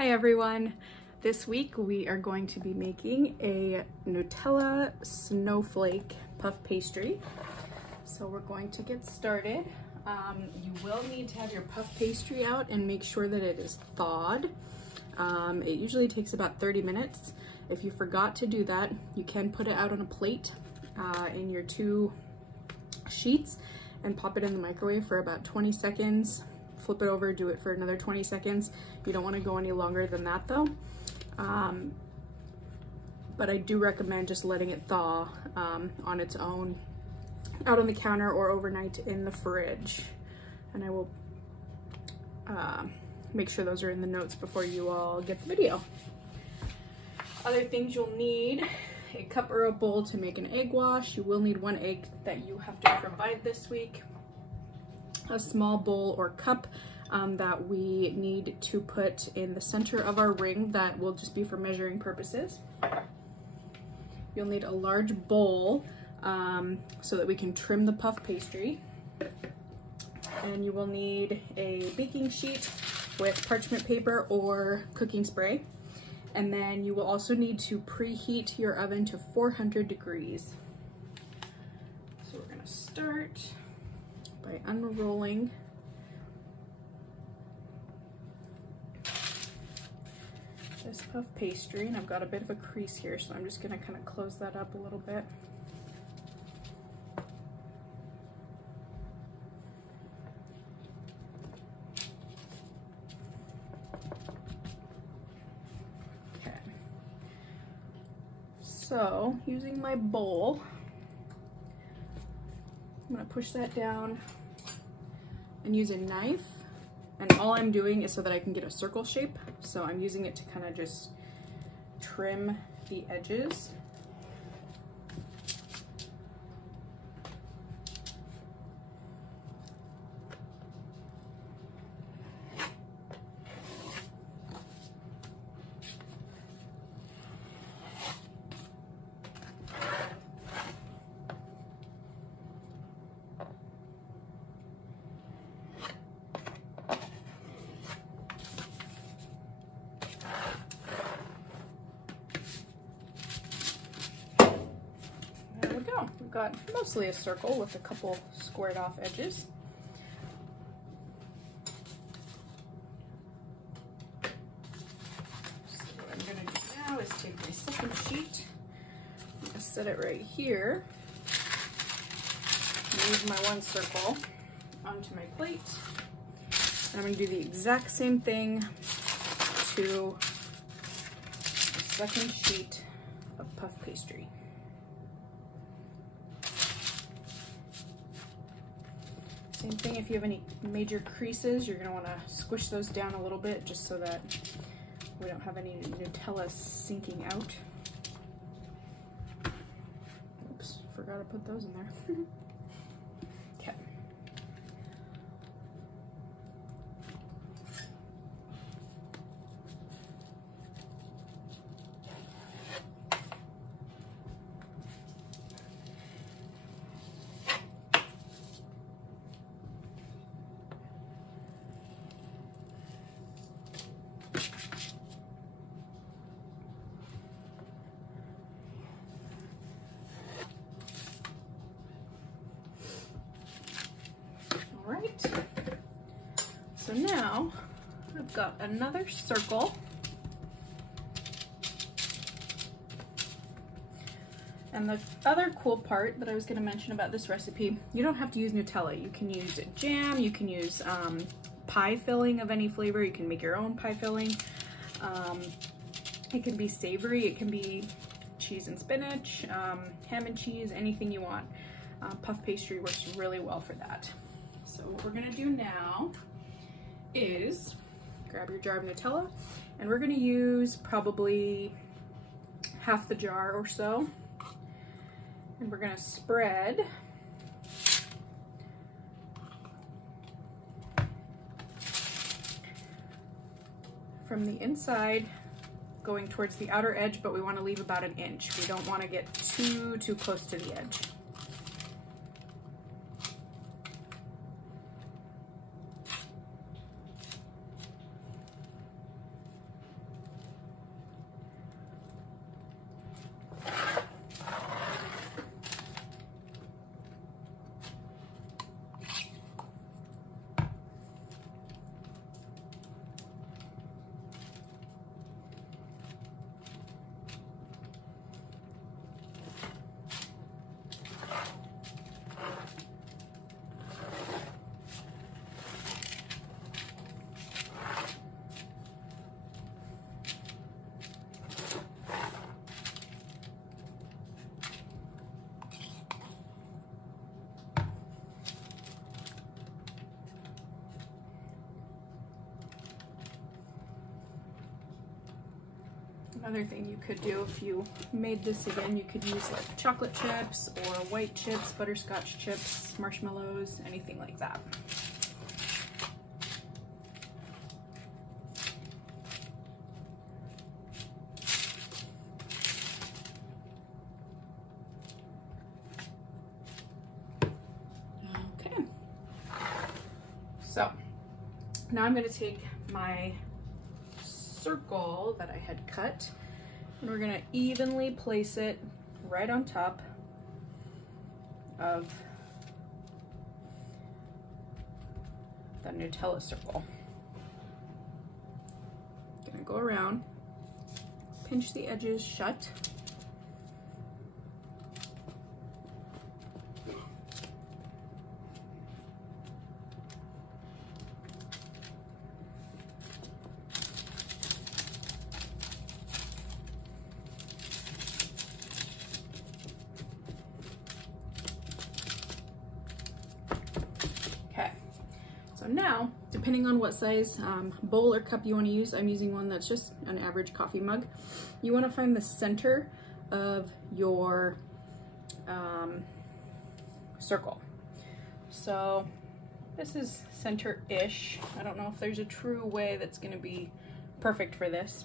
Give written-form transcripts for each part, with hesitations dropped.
Hi everyone! This week we are going to be making a Nutella snowflake puff pastry. So we're going to get started. You will need to have your puff pastry out and make sure that it is thawed. It usually takes about 30 minutes. If you forgot to do that, you can put it out on a plate in your 2 sheets and pop it in the microwave for about 20 seconds. Flip it over, do it for another 20 seconds. You don't want to go any longer than that though. But I do recommend just letting it thaw on its own out on the counter or overnight in the fridge. And I will make sure those are in the notes before you all get the video. Other things you'll need: a cup or a bowl to make an egg wash. You will need 1 egg that you have to provide this week. A small bowl or cup that we need to put in the center of our ring that will just be for measuring purposes. You'll need a large bowl so that we can trim the puff pastry. And you will need a baking sheet with parchment paper or cooking spray. And then you will also need to preheat your oven to 400 degrees. So we're gonna start by unrolling this puff pastry, and I've got a bit of a crease here, so I'm just gonna kind of close that up a little bit. Okay, so using my bowl, I'm gonna push that down and use a knife, and all I'm doing is so that I can get a circle shape. So I'm using it to kind of just trim the edges. We've got mostly a circle with a couple squared off edges. So what I'm going to do now is take my second sheet, I'm going to set it right here, move my 1 circle onto my plate, and I'm going to do the exact same thing to the second sheet of puff pastry. Same thing, if you have any major creases, you're gonna wanna squish those down a little bit just so that we don't have any Nutella sinking out. Oops, forgot to put those in there. Okay. Right, so now I've got another circle, and the other cool part that I was going to mention about this recipe, you don't have to use Nutella. You can use jam, you can use pie filling of any flavor, you can make your own pie filling. It can be savory, it can be cheese and spinach, ham and cheese, anything you want. Puff pastry works really well for that. So what we're gonna do now is grab your jar of Nutella, and we're gonna use probably half the jar or so. And we're gonna spread from the inside going towards the outer edge, but we wanna leave about 1 inch. We don't wanna get too close to the edge. Another thing you could do if you made this again, you could use like chocolate chips or white chips, butterscotch chips, marshmallows, anything like that. Okay. So now I'm going to take my circle that I had cut and we're going to evenly place it right on top of the Nutella circle. Going to go around, pinch the edges shut. So now, depending on what size bowl or cup you want to use, I'm using one that's just an average coffee mug. You want to find the center of your circle. So this is center-ish. I don't know if there's a true way that's going to be perfect for this,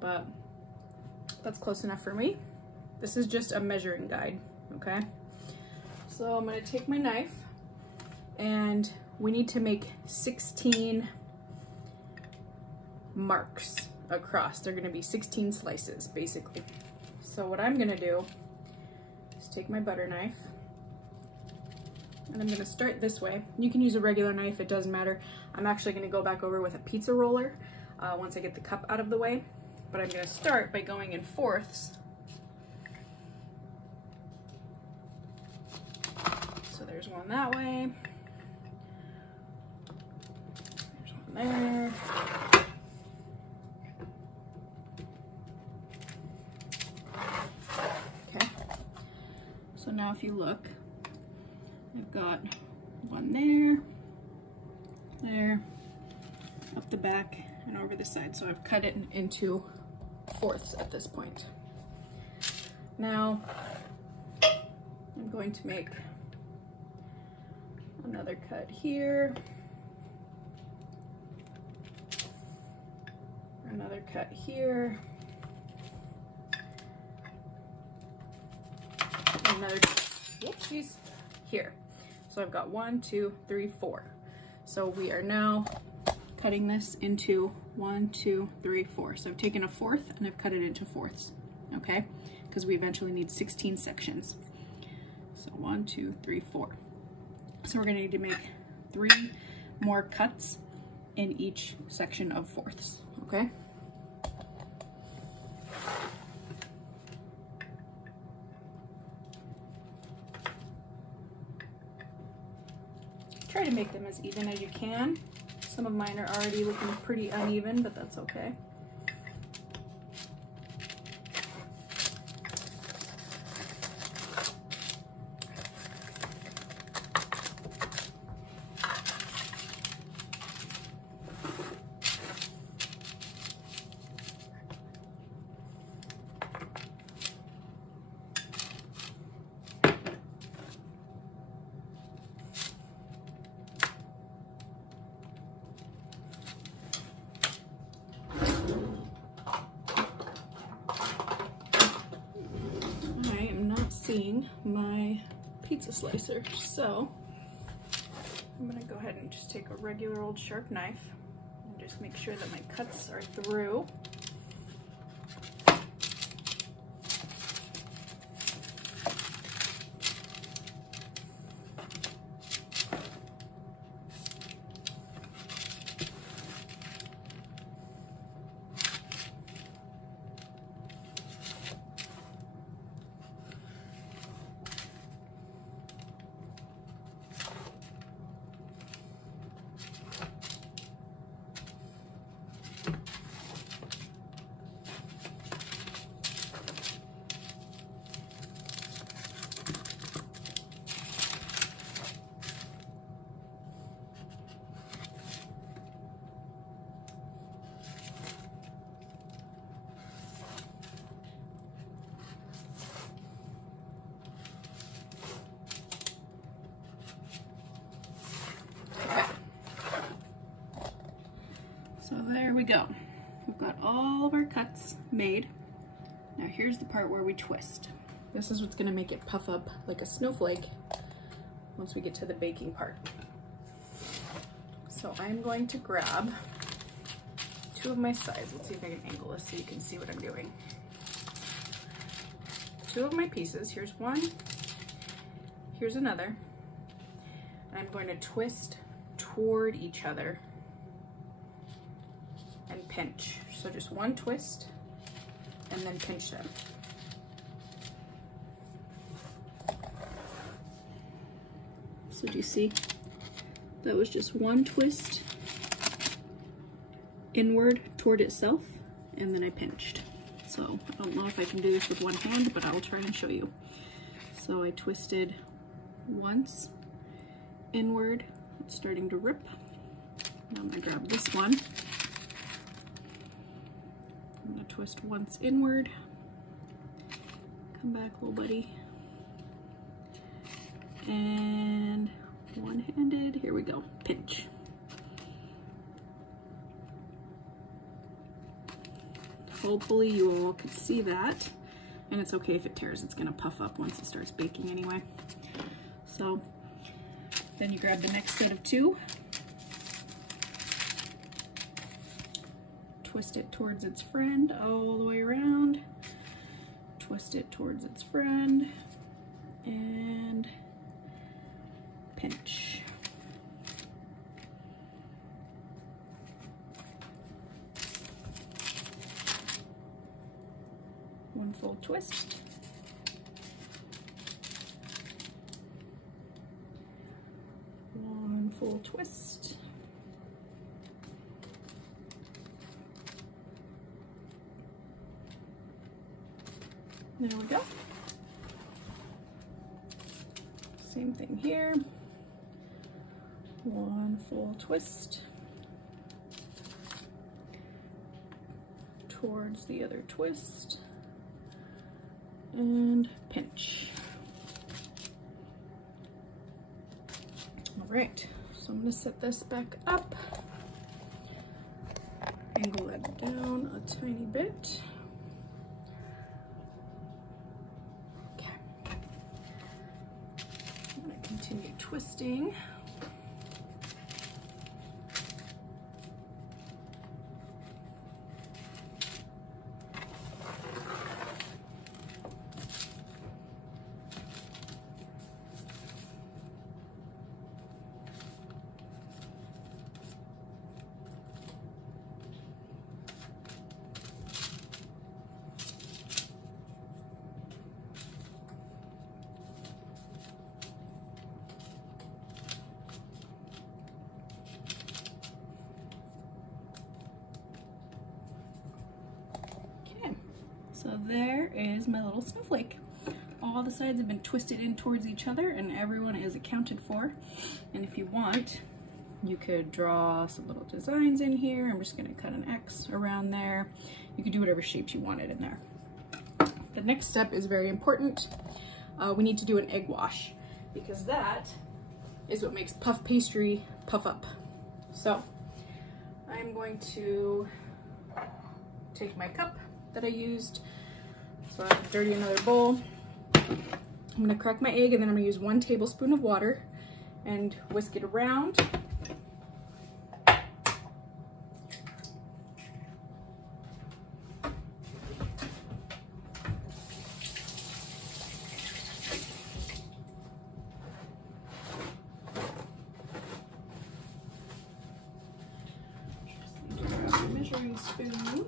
but that's close enough for me. This is just a measuring guide, okay? So I'm going to take my knife and we need to make 16 marks across. They're going to be 16 slices, basically. So what I'm going to do is take my butter knife, and I'm going to start this way. You can use a regular knife, it doesn't matter. I'm actually going to go back over with a pizza roller once I get the cup out of the way. But I'm going to start by going in fourths. So there's one that way. There. Okay, so now if you look, I've got one there, up the back, and over the side. So I've cut it into fourths at this point. Now I'm going to make another cut here. Another cut here, another, whoopsies, here. So I've got 1, 2, 3, 4. So we are now cutting this into 1, 2, 3, 4. So I've taken a fourth and I've cut it into fourths, okay? Because we eventually need 16 sections. So 1, 2, 3, 4. So we're gonna need to make 3 more cuts in each section of fourths, okay? Try to make them as even as you can. Some of mine are already looking pretty uneven, but that's okay. My pizza slicer, so I'm gonna go ahead and just take a regular old sharp knife and just make sure that my cuts are through. we go. We've got all of our cuts made. Now here's the part where we twist. This is what's gonna make it puff up like a snowflake once we get to the baking part. So I'm going to grab 2 of my sides. Let's see if I can angle this so you can see what I'm doing. 2 of my pieces. Here's one, here's another. And I'm going to twist toward each other and pinch. So just one twist and then pinch them. So do you see? That was just one twist inward toward itself, and then I pinched. So I don't know if I can do this with one hand, but I will try and show you. So I twisted once inward, it's starting to rip. Now I'm gonna grab this one. I'm gonna twist once inward. Come back, little buddy. And one-handed, here we go, pinch. Hopefully you all can see that. And it's okay if it tears, it's gonna puff up once it starts baking anyway. So then you grab the next set of 2. Twist it towards its friend all the way around. Twist it towards its friend and pinch. One full twist. One full twist. There we go. Same thing here. One full twist towards the other twist and pinch. All right, so I'm gonna set this back up, angle that down a tiny bit. Okay, I'm gonna continue twisting. So there is my little snowflake. All the sides have been twisted in towards each other and everyone is accounted for. And if you want, you could draw some little designs in here. I'm just gonna cut an X around there. You could do whatever shapes you wanted in there. The next step is very important. We need to do an egg wash because that is what makes puff pastry puff up. So I'm going to take my cup that I used. So I have dirty another bowl. I'm gonna crack my egg and then I'm gonna use 1 tablespoon of water and whisk it around. Grab a measuring spoon.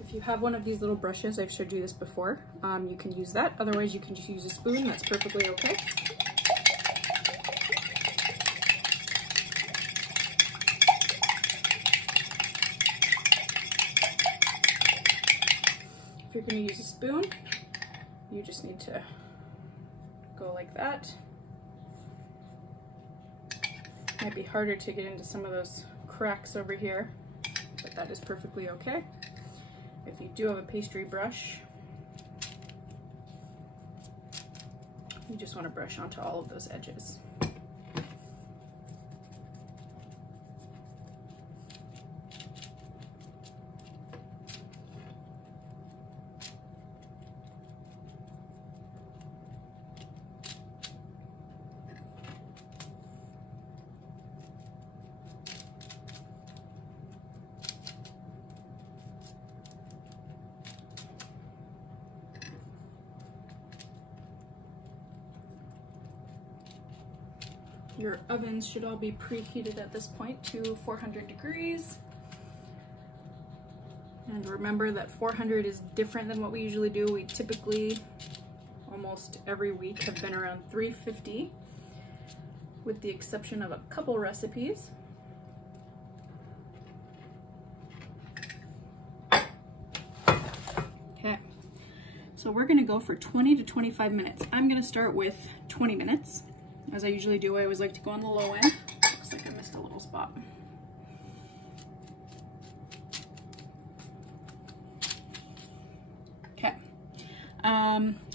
If you have one of these little brushes, I've showed you this before, you can use that. Otherwise, you can just use a spoon. That's perfectly okay. you're going to use a spoon, you just need to go like that. Might be harder to get into some of those cracks over here, but that is perfectly okay. If you do have a pastry brush, you just want to brush onto all of those edges. Your ovens should all be preheated at this point to 400 degrees. And remember that 400 is different than what we usually do. We typically, almost every week, have been around 350, with the exception of a couple recipes. Okay, so we're gonna go for 20 to 25 minutes. I'm gonna start with 20 minutes. As I usually do, I always like to go on the low end. Looks like I missed a little spot. Okay,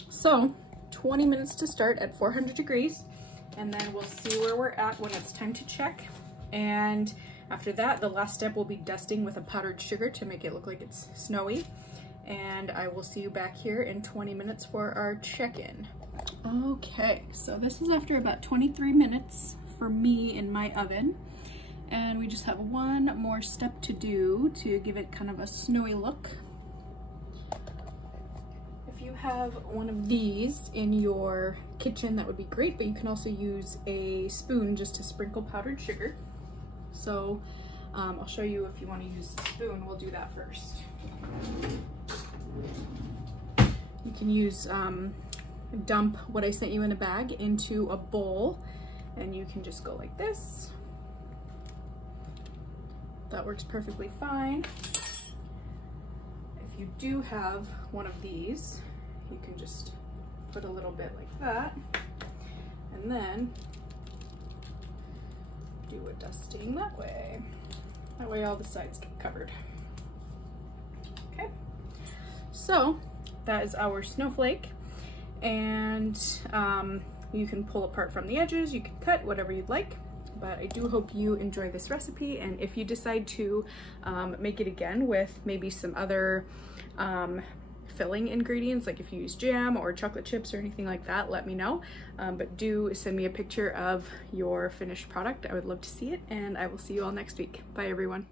so 20 minutes to start at 400 degrees, and then we'll see where we're at when it's time to check. And after that, the last step will be dusting with a powdered sugar to make it look like it's snowy. And I will see you back here in 20 minutes for our check-in. Okay, so this is after about 23 minutes for me in my oven, and we just have one more step to do to give it kind of a snowy look. If you have one of these in your kitchen, that would be great, but you can also use a spoon just to sprinkle powdered sugar. So I'll show you if you want to use a spoon. We'll do that first. You can use dump what I sent you in a bag into a bowl, and you can just go like this. That works perfectly fine. If you do have one of these, you can just put a little bit like that, and then do a dusting that way. That way all the sides get covered. Okay, so that is our snowflake. And you can pull apart from the edges, you can cut whatever you'd like, but I do hope you enjoy this recipe. And if you decide to make it again with maybe some other filling ingredients, like if you use jam or chocolate chips or anything like that, let me know. But do send me a picture of your finished product. I would love to see it, and I will see you all next week. Bye everyone.